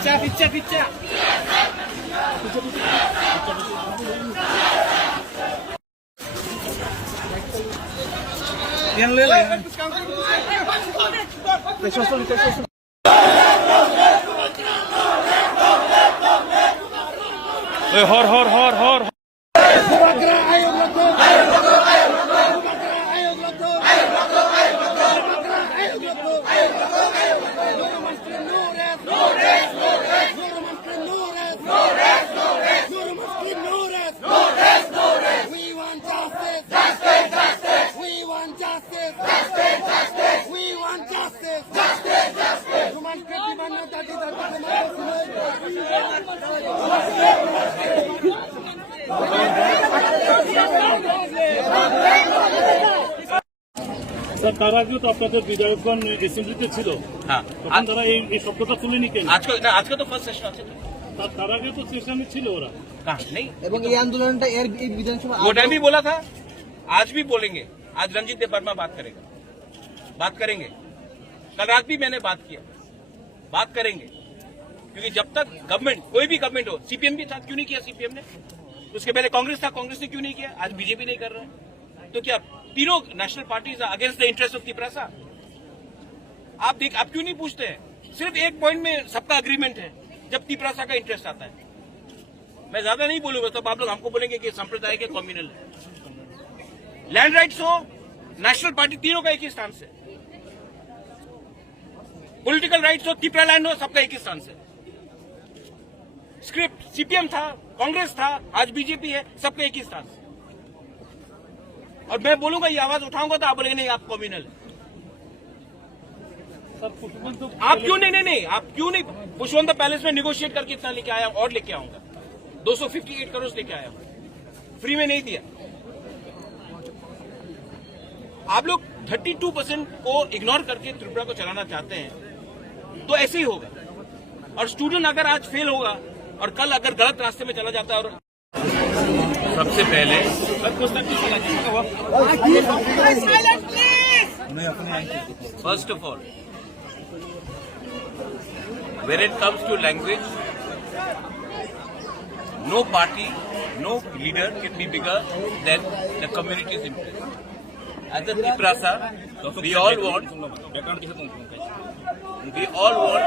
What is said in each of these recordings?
Picture. Yang lele. Hor. Sir তার আগেও তো আপনাদের বিধায়কগণ অ্যাসেম্বলিতে ছিল, হ্যাঁ, তখন তারা এই শব্দটা তুলেনি কেন? আজকে তো ফার্স্ট সেশন আছে, তার আগে তো সেশনে ছিল ওরা। नहीं এবং এই আন্দোলনটা এর বিধানসভা वो टाइम भी बोला था, आज भी बोलेंगे। आज रंजीत देव वर्मा बात करेंगे। कल रात भी मैंने बात करेंगे, क्योंकि जब तक गवर्नमेंट, कोई भी गवर्नमेंट हो, सीपीएम भी था, क्यों नहीं किया सीपीएम ने? उसके पहले कांग्रेस था, कांग्रेस ने क्यों नहीं किया? आज बीजेपी नहीं कर रहा है, तो क्या तीनों national parties against the interest of Tiprasa? आप क्यों नहीं पूछते हैं? सिर्फ एक पॉइंट में सबका अग्रीमेंट है, जब तिपरासा का इंटरेस्ट आता है। मैं ज्यादा नहीं बोलूंगा, तब आप लोग हमको बोलेंगे कि सांप्रदायिक है, कम्युनल है। लैंड राइट्स हो, नेशनल पार्टी, तीनों का एक ही स्टांस है। पॉलिटिकल राइट्स हो, तिपरा लैंड हो, सबका एक ही स्टांस है। स्क्रिप्ट सीपीएम था, कांग्रेस था, आज बीजेपी है, सबका एक ही स्टांस है। और मैं बोलूंगा, ये आवाज उठाऊंगा तो आप बोलेंगे नहीं आप कम्युनल है। आप क्यों नहीं आप क्यों नहीं? पुष्पवंत पैलेस में निगोशिएट करके इतना लेके आया और लेके आऊंगा, 258 करोड़ लेके आया हूं, फ्री में नहीं दिया। आप लोग 32% को इग्नोर करके त्रिपुरा को चलाना चाहते हैं, तो ऐसे ही होगा। और स्टूडेंट अगर आज फेल होगा और कल अगर गलत रास्ते में चला जाता है, और सबसे पहले first of all, when it comes to language, no party, no leader can be bigger than the community's interest. As a Tiprasa, we all want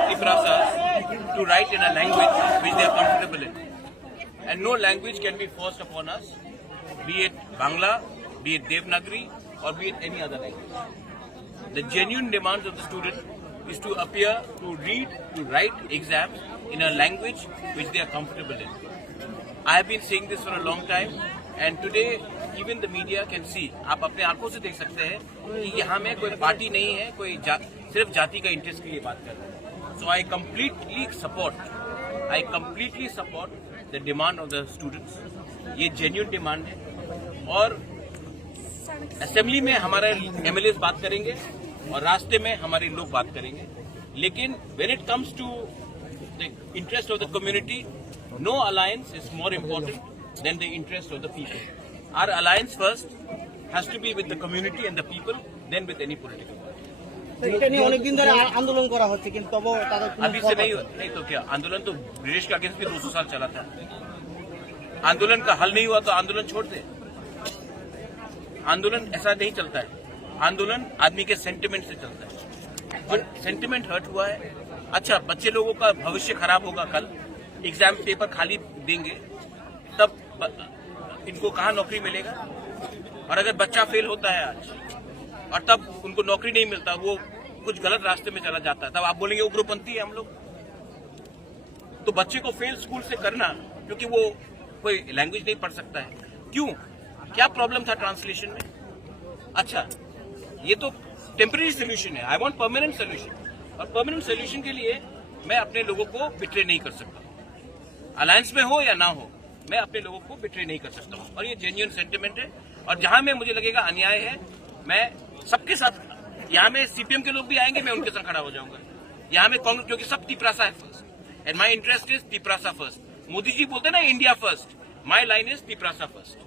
Tiprasas to write in a language which they are comfortable in. And no language can be forced upon us, be it Bangla, be it Devanagari, or be it any other language. The genuine demands of the student is to appear, to read, to write exams in a language which they are comfortable in. I have been saying this for a long time, and today even the media can see, आप अपने आंखों से देख सकते हैं कि यहाँ में कोई पार्टी नहीं है, कोई सिर्फ जाति का इंटरेस्ट के लिए बात कर रहे हैं। So I completely support the demand of the students. ये genuine demand है, और असेंबली में हमारे एमएलए बात करेंगे और रास्ते में हमारे लोग बात करेंगे। लेकिन when it comes to the interest of the community, no alliance is more important than the interest of the people. Our alliance first has to be with the community and the people, then with any political party. অনেকদিন ধরে আন্দোলন করা হচ্ছে, কিন্তু তবুও তাদের अभी से नहीं तो क्या? आंदोलन तो ब्रिटिश के अगेंस्ट भी 200 साल चला था। आंदोलन का हल नहीं हुआ तो आंदोलन छोड़ दे। आंदोलन ऐसा नहीं चलता है, आंदोलन आदमी के सेंटिमेंट से चलता है, और सेंटिमेंट हर्ट हुआ है। अच्छा, बच्चे लोगों का भविष्य खराब होगा, कल एग्जाम पेपर खाली देंगे, तब इनको कहाँ नौकरी मिलेगा? और अगर बच्चा फेल होता है आज और तब उनको नौकरी नहीं मिलता, वो कुछ गलत रास्ते में चला जाता है, तब आप बोलेंगे उग्रपंथी है हम लोग। तो बच्चे को फेल स्कूल से करना क्योंकि वो कोई लैंग्वेज नहीं पढ़ सकता है, क्यों? क्या प्रॉब्लम था ट्रांसलेशन में? अच्छा, ये तो टेम्पररी सोल्यूशन है, आई वांट परमानेंट सोल्यूशन। और परमानेंट सोल्यूशन के लिए मैं अपने लोगों को बिट्रे नहीं कर सकता, अलायंस में हो या ना हो, मैं अपने लोगों को बिट्रे नहीं कर सकता हूँ। और ये जेन्युइन सेंटिमेंट है, और जहां में मुझे लगेगा अन्याय है, मैं सबके साथ, यहाँ में सीपीएम के लोग भी आएंगे, मैं उनके साथ खड़ा हो जाऊंगा। यहाँ में कांग्रेस, क्योंकि सब तिपरासा है first, and my interest is Tiprasa first. Modi ji बोलते ना India first, my line is Tiprasa first.